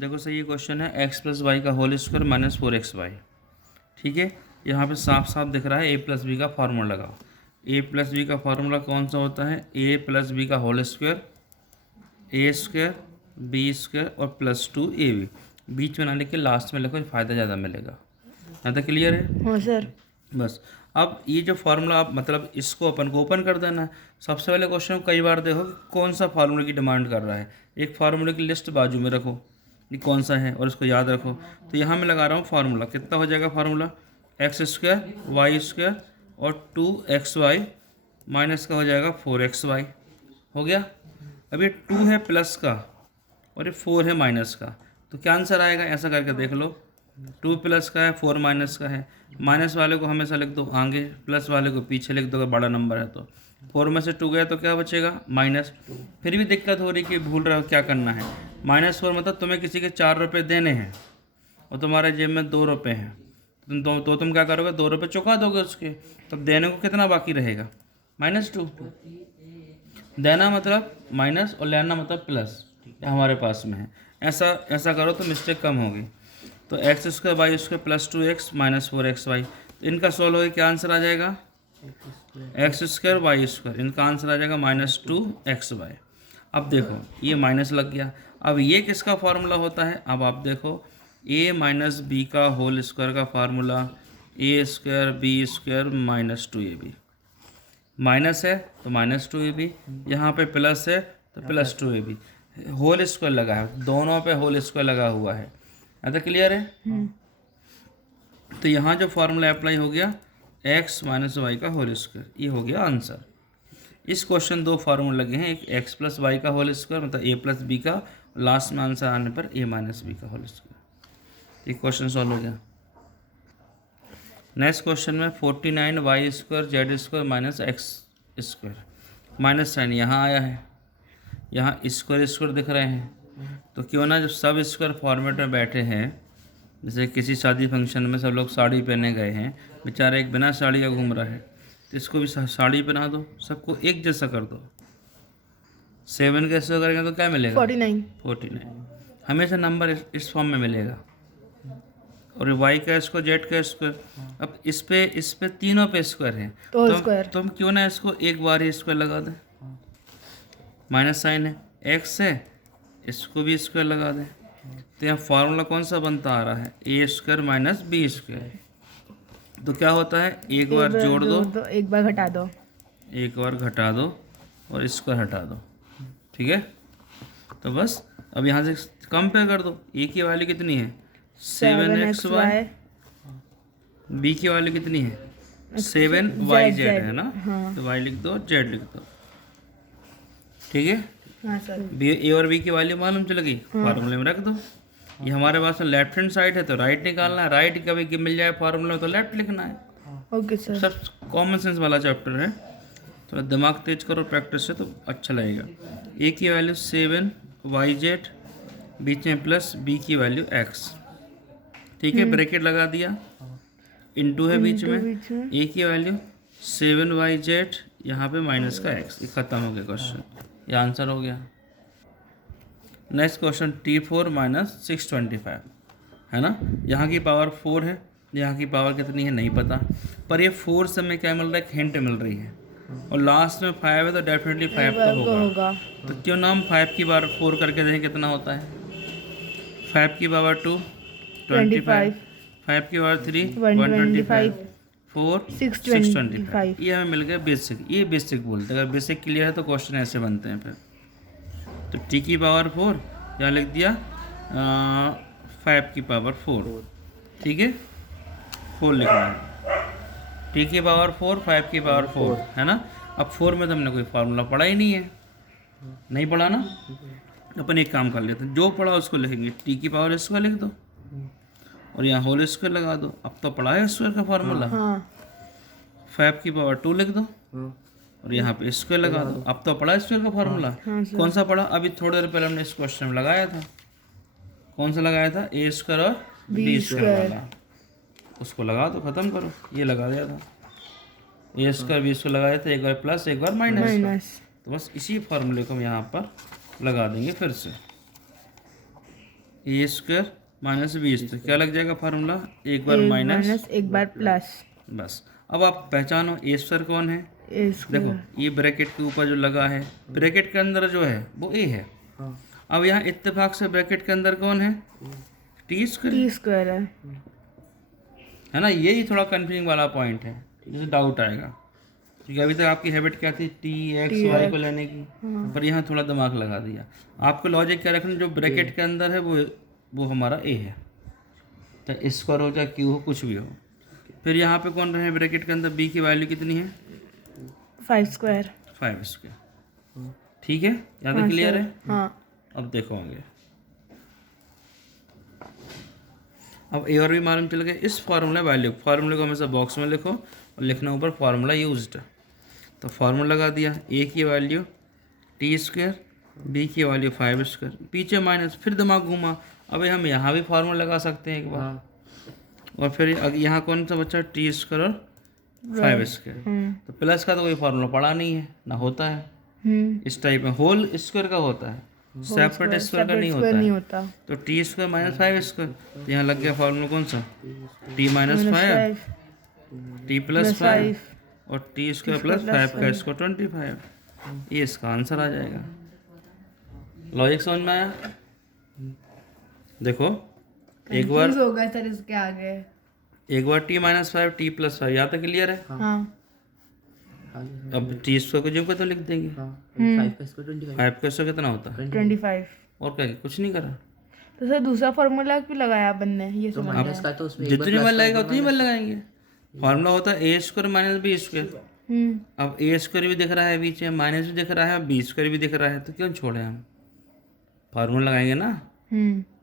देखो सही ये क्वेश्चन है एक्स प्लस वाई का होल स्क्वायर माइनस 4xy। ठीक है, यहाँ पे साफ साफ दिख रहा है ए प्लस बी का फार्मूला लगाओ। ए प्लस बी का फार्मूला कौन सा होता है? ए प्लस बी का होल स्क्वायर, ए स्क्वायर बी स्क्वायर और प्लस 2ab। बीच में ना लिख के लास्ट में लिखो, फ़ायदा ज़्यादा मिलेगा। यहाँ तक क्लियर है? हाँ सर। बस अब ये जो फार्मूला आप मतलब इसको अपन को ओपन कर देना है। सबसे पहले क्वेश्चन को कई बार देखो कि कौन सा फार्मूले की डिमांड कर रहा है। एक फार्मूले की लिस्ट बाजू में रखो कि कौन सा है और इसको याद रखो। तो यहाँ मैं लगा रहा हूँ फार्मूला। कितना हो जाएगा formula? X square y square और 2xy माइनस का हो जाएगा 4xy। हो गया। अब ये 2 है प्लस का और ये 4 है माइनस का, तो क्या आंसर आएगा? ऐसा करके देख लो। 2 प्लस का है, 4 माइनस का है। माइनस वाले को हमेशा लिख दो आगे, प्लस वाले को पीछे लिख दो अगर बड़ा नंबर है तो। 4 में से 2 गया तो क्या बचेगा? माइनस। फिर भी दिक्कत हो रही कि भूल रहे हो क्या करना है। -4 मतलब तुम्हें किसी के 4 रुपये देने हैं और तुम्हारे जेब में 2 रुपये हैं, तो तुम क्या करोगे? 2 रुपये चुका दोगे उसके। तो देने को कितना बाकी रहेगा? -2। देना मतलब माइनस और लेना मतलब प्लस, हमारे पास में है। ऐसा करो तो मिस्टेक कम होगी। तो x square y square plus 2x minus 4xy, तो इनका सॉल्व होकर क्या आंसर आ जाएगा? एक्स स्क्वायर वाई स्क्वायर, इनका आंसर आ जाएगा -2xy। अब देखो ये माइनस लग गया। अब ये किसका फार्मूला होता है? अब आप देखो a माइनस बी का होल स्क्वायर का formula a square b square minus 2ab। माइनस है तो -2ab, यहाँ पे प्लस है तो प्लस 2ab। होल स्क्वायर लगा है, दोनों पे होल स्क्वायर लगा हुआ है। ऐसा क्लियर है? तो यहाँ जो फार्मूला अप्लाई हो गया x माइनस वाई का होल स्क्वायर, ये हो गया आंसर। इस क्वेश्चन 2 फार्मूले लगे हैं, एक x प्लस वाई का होल स्क्वायर मतलब a प्लस बी का, लास्ट में आंसर आने पर a माइनस बी का होल स्क्वायर। ये क्वेश्चन सॉल्व हो गया। नेक्स्ट क्वेश्चन में 49 y square z square minus x square, minus sign यहाँ आया है, यहाँ स्क्वायर स्क्वायर दिख रहे हैं। तो क्यों ना जब सब स्क्वायर फॉर्मेट में बैठे हैं, जैसे किसी शादी फंक्शन में सब लोग साड़ी पहने गए हैं, बेचारा एक बिना साड़ी का घूम रहा है, तो इसको भी साड़ी पहना दो, सबको एक जैसा कर दो। 7 कैसे करेंगे तो क्या मिलेगा? 49। हमेशा नंबर इस फॉर्म में मिलेगा। और वाई का स्क्वायर जेड का स्क्वायर, अब इस पे तीनों पे स्क्वायर है तो हम क्यों ना इसको एक बार ही स्क्वायर लगा दें। माइनस साइन है, एक्स है, इसको भी स्क्वायर लगा दें। तो यहाँ फार्मूला कौन सा बनता आ रहा है? ए स्क्वायर माइनस बी स्क्वायर। तो क्या होता है? एक बार जोड़ दो, एक बार घटा दो, एक बार घटा दो और स्क्वायर हटा दो। ठीक है, तो बस अब यहाँ से कंपेयर कर दो। ए की वैल्यू कितनी है? 7xy। बी की वैल्यू कितनी है? 7yz है ना। हाँ। तो y लिख दो, z लिख दो। ठीक है, हाँ सर। ए और बी की वैल्यू मालूम चल गई, फार्मूले में रख दो। ये हमारे पास में लेफ्ट हैंड साइड है तो राइट निकालना है, राइट कभी मिल जाए फार्मूले में तो लेफ्ट लिखना है। Okay sir. सब कॉमन सेंस वाला चैप्टर है, थोड़ा दिमाग तेज करो प्रैक्टिस से तो अच्छा लगेगा। ए की वैल्यू 7yz, बीच में प्लस, बी की वैल्यू x। ठीक है, ब्रैकेट लगा दिया, इनटू है बीच में। ए की वैल्यू 7yz, यहाँ पे माइनस का x। ये खत्म हो गया क्वेश्चन, ये आंसर हो गया। नेक्स्ट क्वेश्चन T4 माइनस 625 है ना। यहाँ की पावर 4 है, यहाँ की पावर कितनी है नहीं पता, पर ये 4 से हमें क्या मिल रहा है? एक हिंट मिल रही है। और लास्ट में 5 है तो डेफिनेटली 5 तो होगा। तो क्यों ना हम 5 की पावर 4 करके देखें कितना होता है। 5 की पावर 2 25, 5 की पावर 3 125, 4 625। ये हमें मिल गया बेसिक। ये बेसिक बोलते हैं, अगर बेसिक क्लियर है तो क्वेश्चन ऐसे बनते हैं फिर। तो टी की पावर 4 यहाँ लिख दिया 5 की पावर 4। ठीक है, 4 लिखना है। टी की पावर 4 5 की पावर 4 है ना। अब 4 में तो हमने कोई फार्मूला पढ़ा ही नहीं है, नहीं पढ़ा ना। अपन एक काम कर लेते हैं, जो पढ़ा उसको लिखेंगे। टी की पावर स्क्वायर लिख दो और यहाँ होल स्क्वायर लगा दो। अब तो पढ़ा है स्क्वायर का फार्मूला। 5 की पावर 2 लिख दो और यहाँ पे स्क्वायर लगा दो। अब तो पढ़ा स्क्वायर का फार्मूला। कौन सा पढ़ा? अभी थोड़ी देर पहले हमने इस क्वेश्चन में लगाया था। कौन सा लगाया था? ए स्क्वायर और बी स्क्वायर वाला। उसको लगा दो, खत्म करो। ये लगा दिया था, ए स्क्वायर बी स्क्वायर लगाया था, एक बार प्लस एक बार माइनस। तो बस इसी फार्मूले को हम यहाँ पर लगा देंगे फिर से। ए स्क्वायर माइनस बी स्क्वायर, क्या लग जाएगा फार्मूला, एक बार माइनस एक बार प्लस बस। अब आप पहचानो ए स्क्वायर कौन है। ए स्क्वायर। देखो ये ब्रैकेट के ऊपर जो लगा है, ब्रैकेट के अंदर जो है वो ए है। अब यहाँ इत्तेफाक से ब्रैकेट के अंदर कौन है, टी स्क्वायर टी स्क्वायर है ना। यही थोड़ा कंफ्यूजिंग वाला पॉइंट है, जिसे डाउट आएगा, क्योंकि अभी तक आपकी हैबिट क्या थी, टी एक्स वाई को लेने की, पर यहाँ थोड़ा दिमाग लगा दिया। आपको लॉजिक क्या रखना, जो ब्रैकेट के अंदर है वो हमारा ए है, चाहे स्क्वायर हो चाहे क्यू हो कुछ भी हो। फिर यहाँ पे कौन रहे ब्रैकेट के अंदर, बी की वैल्यू कितनी है, 5 स्क्वायर। 5 स्क्वायर, ठीक है, यहाँ तक क्लियर है। हाँ अब देखो आगे, अब ए और भी मालूम चल गया। इस फार्मूला वैल्यू, फार्मूले को हमेशा बॉक्स में लिखो और लिखना ऊपर फार्मूला यूज्ड। तो फार्मूला लगा दिया, ए की वैल्यू टी स्क्वायर, बी की वैल्यू 5 स्क्वायर, पीछे माइनस, फिर दिमाग घूमा, अबे हम यहाँ भी फार्मूला लगा सकते हैं एक बार। और फिर यहाँ कौन सा बच्चा, टी स्क्वायर और 5 स्क्वायर। तो प्लस का तो कोई फार्मूला पड़ा नहीं है, ना होता है इस टाइप में, होल स्क्वायर का होता है, सेपरेट स्क्वायर का नहीं होता है। तो टी स्क्वायर माइनस 5 स्क्वायर, तो यहाँ लग गया फार्मूला कौन सा, टी माइनस 5, टी प्लस 5 और टी स्क्वायर प्लस 5 का स्क्वायर 25, ये इसका आंसर आ जाएगा। लॉजिक समझ में आया। देखो एक बार होगा सर इसके आगे। एक बार टी माइनस 5 टी प्लस 5, यहाँ तक क्लियर है। हाँ अब टी स्क्वायर को जो तो लिख देंगे, 5 का स्क्वायर कितना होता है, 25। और क्या, कुछ नहीं करा। तो सर दूसरा फॉर्मूला क्यों लगाया अपन ने, ये समझ अब जितनी बार लगाएगा उतनी बार लगाएंगे। फार्मूला होता है ए स्क्वायर माइनस बी स्क्वायर। अब ए स्क्वायर भी दिख रहा है बीच में, माइनस भी दिख रहा है, बी स्क्वायर भी दिख रहा है, तो क्यों छोड़े हम, फार्मूला लगाएंगे ना।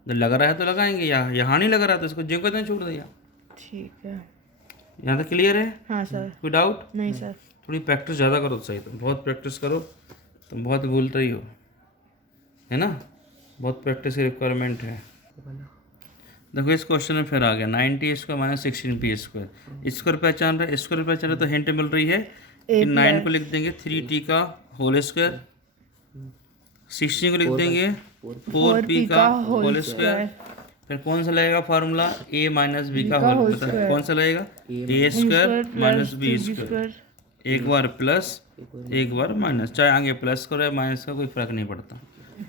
जब लग रहा है तो लगाएंगे, यहाँ नहीं लग रहा तो इसको जो कहते हैं छोड़ दिया। ठीक है, यहाँ तक क्लियर है। हाँ सर। कोई डाउट नहीं सर। थोड़ी प्रैक्टिस ज़्यादा करो, सही तो बहुत प्रैक्टिस करो, तुम बहुत भूलते ही हो, है ना, बहुत प्रैक्टिस की रिक्वायरमेंट है। देखो इस क्वेश्चन में फिर आ गया 90 square minus 16 P square, square पहचान रहे, स्क्वायर पहचान रहे तो हिंट मिल रही है कि 9 को लिख देंगे 3t का होल स्क्वायर, 16 को लिख देंगे 4p का होल स्क्वायर। फिर कौन सा लगेगा फार्मूला, a माइनस बी का होल स्क्वायर, कौन सा लगेगा, ए स्क्वायर माइनस बी स्क्वायर, एक बार प्लस एक बार माइनस, चाहे आगे प्लस करो या माइनस का कोई फर्क नहीं पड़ता।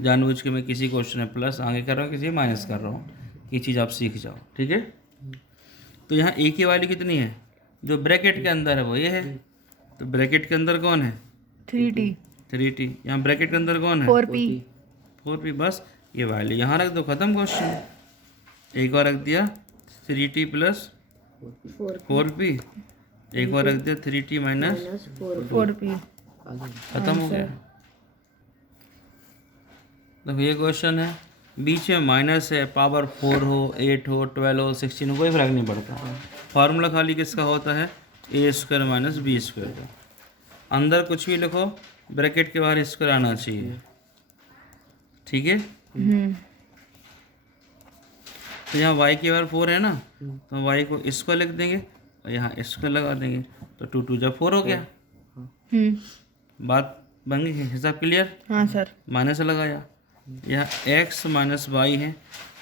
जानबूझ के मैं किसी क्वेश्चन में प्लस आगे कर रहा हूँ, किसी माइनस कर रहा हूँ, ये चीज़ आप सीख जाओ, ठीक है। तो यहाँ ए की वैल्यू कितनी है, जो ब्रैकेट के अंदर है वो ये है, तो ब्रैकेट के अंदर कौन है, 3t, यहाँ ब्रैकेट के अंदर कौन है, 4p, बस ये वैल्यू यहाँ रख दो, खत्म क्वेश्चन। एक बार रख दिया 3t प्लस 4p, एक बार रख दिया 3t माइनस 4p, खत्म हो गया। देखो ये क्वेश्चन है, बीच में माइनस है, पावर 4 हो 8 हो 12 हो 16 हो कोई फर्क नहीं पड़ता, फार्मूला खाली किसका होता है, ए स्क्वायर माइनस बी स्क्वायर का। अंदर कुछ भी लिखो, ब्रैकेट के बाहर स्क्वायर आना चाहिए, ठीक है। तो यहाँ y के बाहर 4 है ना, तो y को स्क्वायर लिख देंगे और यहाँ स्क्वायर लगा देंगे, तो 2 2 जब 4 हो गया। बात बन गई, हिसाब क्लियर। हाँ सर। माइनस लगाया, यहाँ x माइनस वाई है,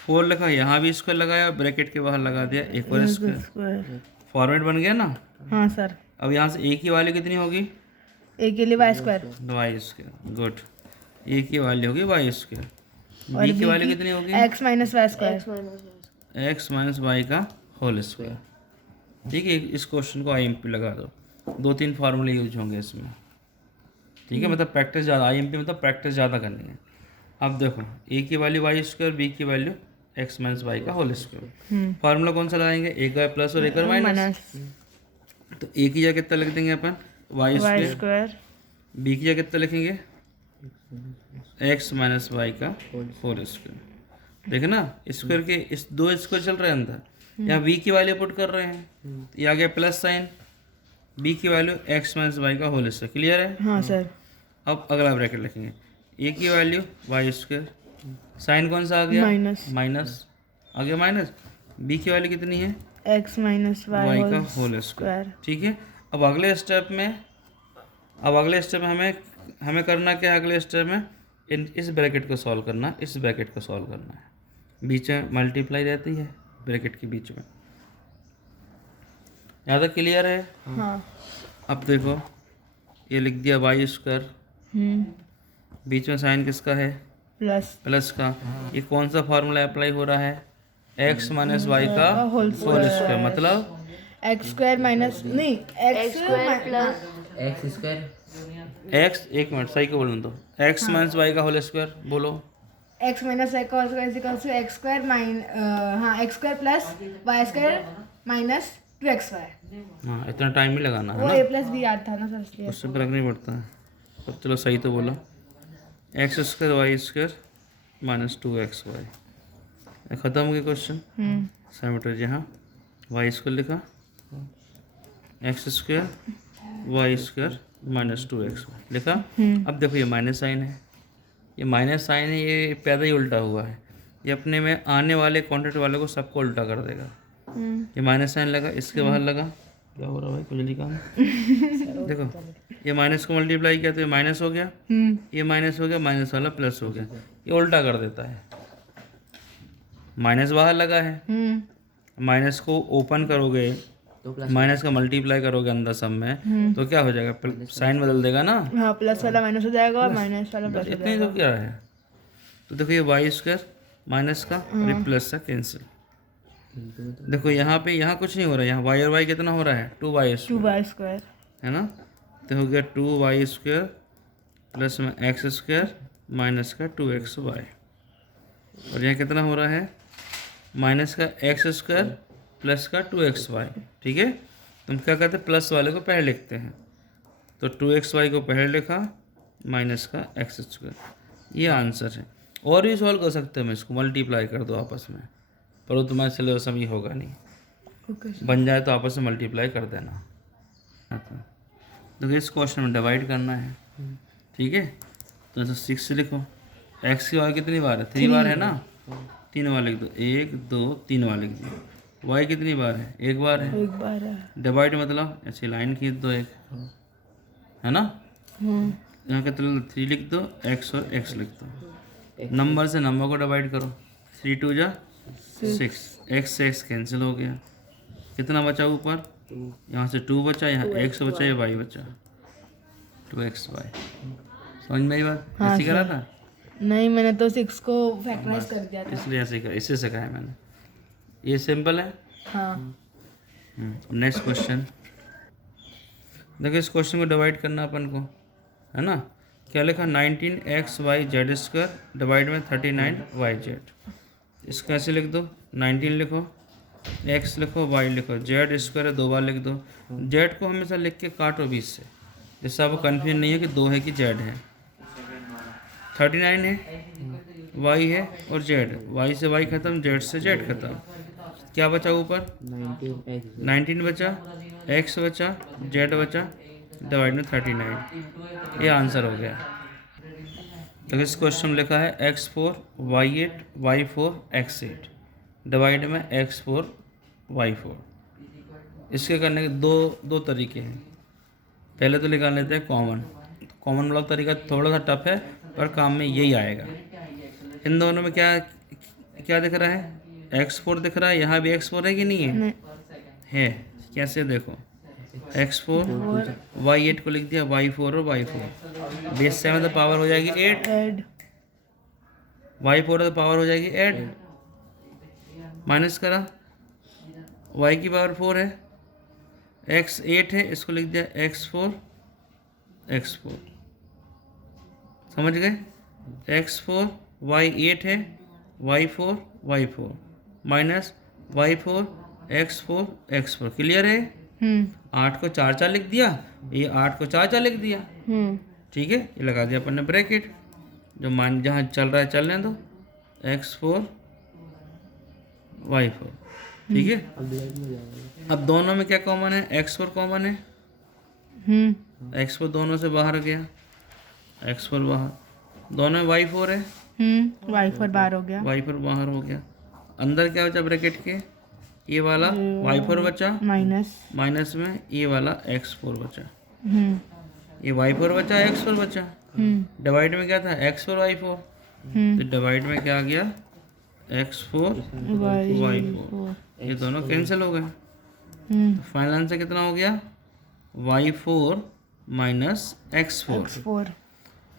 4 लिखा, यहाँ भी स्क्वायर लगाया, ब्रैकेट के बाहर लगा दिया एक और स्क्वायर, फॉर्मेट बन गया ना। हाँ सर। अब यहाँ से a की वैल्यू कितनी होगी, ए के लिए वाई स्क्वायर, गुड, a की वैल्यू होगी वाई स्क्वायर, b की वैल्यू कितनी होगी, x minus y square, x minus y का होल स्क्वायर, ठीक है। इस क्वेश्चन को IMP लगा दो, 2-3 फार्मूले यूज होंगे इसमें, ठीक है। मतलब प्रैक्टिस ज़्यादा, IMP मतलब प्रैक्टिस ज़्यादा करनी है। अब देखो a की वैल्यू वाई स्क्वायर, बी की वैल्यू x माइनस वाई का होल स्क्वायर, फार्मूला कौन सा लगाएंगे, एक बार प्लस और एक बार माइनस, तो a की जगह कितना लिख देंगे अपन, वाई स्क्वायर, b की जगह कितना लिखेंगे, x माइनस वाई का होल स्क्वायर। देखे ना, स्क्वायर के इस 2 स्क्वायर चल रहे हैं अंदर, यहाँ b की वैल्यू पुट कर रहे हैं, ये आ गया प्लस साइन, b की वैल्यू x माइनस वाई का होल स्क्वायर, क्लियर है। हाँ सर। अब अगला ब्रैकेट लिखेंगे, a की वैल्यू वाई स्क्वायर, साइन कौन सा आ गया, माइनस आ गया माइनस, b की वैल्यू कितनी है, x माइनस वाई का होल स्क्वायर, ठीक है। अब अगले स्टेप में हमें करना क्या है, अगले स्टेप में इस ब्रैकेट को सॉल्व करना, इस ब्रैकेट को सॉल्व करना है। बीच में मल्टीप्लाई रहती है ब्रैकेट के बीच में। यहाँ तक क्लियर है? हाँ। अब देखो ये लिख दिया वाई स्क्वायर, बीच में साइन किसका है? प्लस प्लस का। ये कौन सा फार्मूला अप्लाई हो रहा है? एक्स माइनस वाई का होल होल स्क्वायर, मतलब एक्स स्क्वायर माइनस नहीं x square plus x square x, एक मिनट सही को बोलने दो, एक्स माइनस वाई का होल स्क्वायर बोलो। एक्स माइनस वाई का whole square equals to x square हाँ x square plus y square minus 2xy। हाँ इतना टाइम ही लगाना है वो ना, ए प्लस बी याद था ना सर इसलिए। उससे फर्क नहीं पड़ता है। अब चलो सही तो बोला, x square y square minus 2xy। ख़त्म हो गया क्वेश्चन। सैमीटर यहाँ वाई स्क्वायर लिखा, x square y square minus 2xy लिखा। अब देखो ये माइनस साइन है, ये माइनस साइन है, ये पैदा ही उल्टा हुआ है। ये अपने में आने वाले कॉन्टेक्ट वाले को सबको उल्टा कर देगा। ये माइनस साइन लगा, इसके बाहर लगा, क्या हो रहा है भाई कुछ लिखा है? देखो ये माइनस को मल्टीप्लाई किया तो ये माइनस हो गया, ये माइनस हो गया, माइनस वाला प्लस हो गया, ये उल्टा कर देता है। माइनस बाहर लगा है, माइनस को ओपन करोगे, माइनस का मल्टीप्लाई करोगे अंदर सब में, तो क्या हो जाएगा? साइन बदल देगा ना। हाँ प्लस वाला माइनस हो जाएगा और माइनस वाला प्लस हो इतना ही तो क्या है। तो देखो ये वाई स्क्वायर माइनस का और ये प्लस का कैंसिल। देखो यहाँ पे यहाँ कुछ नहीं हो रहा है, यहाँ वाई और वाई कितना हो रहा है? 2y टू वाई स्क्वायर है ना। तो हो गया 2y स्क्वायर प्लस में एक्स स्क्वायर माइनस का 2xy, और यहाँ कितना हो रहा है? माइनस का एक्स स्क्वायर प्लस का 2xy। ठीक है, तुम क्या करते हैं? प्लस वाले को पहले लिखते हैं, तो 2xy को पहले लिखा, माइनस का एक्स स्क्वायर। ये आंसर है। और भी सॉल्व कर सकते हैं, मैं इसको मल्टीप्लाई कर दो आपस में, पर वो तुम्हारे सिलेबस में होगा नहीं। ओके बन जाए तो आपस में मल्टीप्लाई कर देना। तो इस क्वेश्चन में डिवाइड करना है, ठीक है। तो ऐसा 6 लिखो, एक्स की वाई कितनी बार है? 3 बार है ना, 3 बार लिख दो, 1 2 3 बार लिख दो। वाई कितनी बार है? 1 बार है। एक बार है। डिवाइड मतलब ऐसी लाइन खींच दो एक, है ना। यहाँ कितना? 3 लिख दो, एक्स और एक्स लिख दो। नंबर से नंबर को डिवाइड करो, 3 2 जा 6, एक्स से एक्स कैंसिल हो गया। कितना बचा ऊपर? यहाँ से 2 बचा, यहाँ एक्स बचा, ये वाई बचा, 2xy। समझ में आई बात? ऐसी करा था? नहीं मैंने तो 6 को फैक्टराइज कर दिया था। इसलिए ऐसे कर, इससे सिखाया है मैंने। ये सिंपल है। हाँ नेक्स्ट क्वेश्चन देखो, इस क्वेश्चन को डिवाइड करना अपन को, है ना। क्या लिखा? 19xy स्क्वायर डिवाइड में 39yz। इसको ऐसे लिख दो, 19 लिखो, x लिखो, y लिखो, z स्क्वायर 2 बार लिख दो। z को हमेशा लिख के काटो 20 से, जिससे आपको कन्फ्यूजन नहीं है कि 2 है कि z है। 39 है, y है और z, y से y खत्म, z से z खत्म। क्या बचा ऊपर? 19 बचा, x बचा, z बचा, डिवाइड में 39। ये आंसर हो गया। तो इस क्वेश्चन में लिखा है x4 y8 y4 x8 divide में x4 y4। इसके करने के दो तरीके हैं। पहले तो निकाल लेते हैं कॉमन। कॉमन वाला तरीका थोड़ा सा टफ है, पर काम में यही आएगा। इन दोनों में क्या क्या दिख रहा है? x4 दिख रहा है, यहाँ भी x4 है कि नहीं है? है। कैसे? देखो x4 y8 को लिख दिया, y4 और y4, बेस से मतलब पावर हो जाएगी 8, ऐड y4 तो पावर हो जाएगी 8, माइनस करा, y की पावर 4 है, x 8 है, इसको लिख दिया x4 x4। समझ गए? x4 y 8 है, y4 y4 minus y4 x4 x4। Clear है? 8 को 4 4 लिख दिया, ये 8 को 4 4 लिख दिया। ठीक है, ये लगा दिया अपन ने ब्रैकेट, जो मान जहाँ चल रहा है चलने दो, x4 y4। ठीक है, अब दोनों में क्या कॉमन है? x4 कॉमन है, x4 दोनों से बाहर गया, x4 बाहर, दोनों में y4 है, y4 बाहर हो गया, y4 बाहर हो गया। अंदर क्या बचा ब्रैकेट के? ये वाला y4 बचा, माइनस में ये वाला x4 बचा, ये y4 बचा, x4 बचा। डिवाइड में क्या था? x4 y4, तो डिवाइड में क्या आ गया? x4 y4 ये दोनों कैंसिल हो गए। फाइनल आंसर कितना हो गया y4 माइनस x4। x4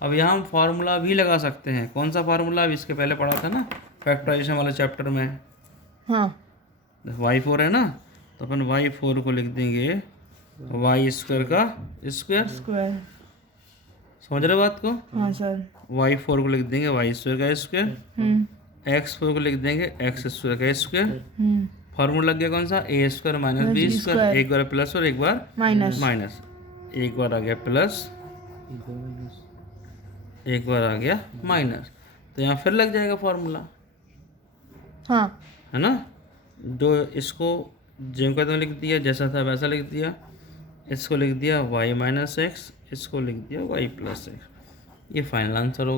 अब यहाँ हम फार्मूला भी लगा सकते हैं। कौन सा फार्मूला? अभी इसके पहले पढ़ा था ना फैक्टराइजेशन वाले चैप्टर में। हाँ y4 है ना, तो अपन y4 को लिख देंगे y स्क्वायर का स्क्वायर। स्क्वायर। समझ रहे बात को? हाँ सर। y4 को लिख देंगे y स्क्वायर का स्क्वायर, x4 को लिख देंगे x स्क्वायर का स्क्वायर। फार्मूला लग गया कौन सा? a square minus B square. एक बार प्लस और एक बार माइनस। एक बार आ गया प्लस, एक बार आ गया माइनस, तो यहाँ फिर लग जाएगा फार्मूला, हाँ है ना। जो इसको जो कहते हैं लिख दिया, जैसा था वैसा लिख दिया। इसको लिख दिया y माइनस एक्स, इसको लिख दिया y प्लस एक्स। ये फाइनल आंसर हो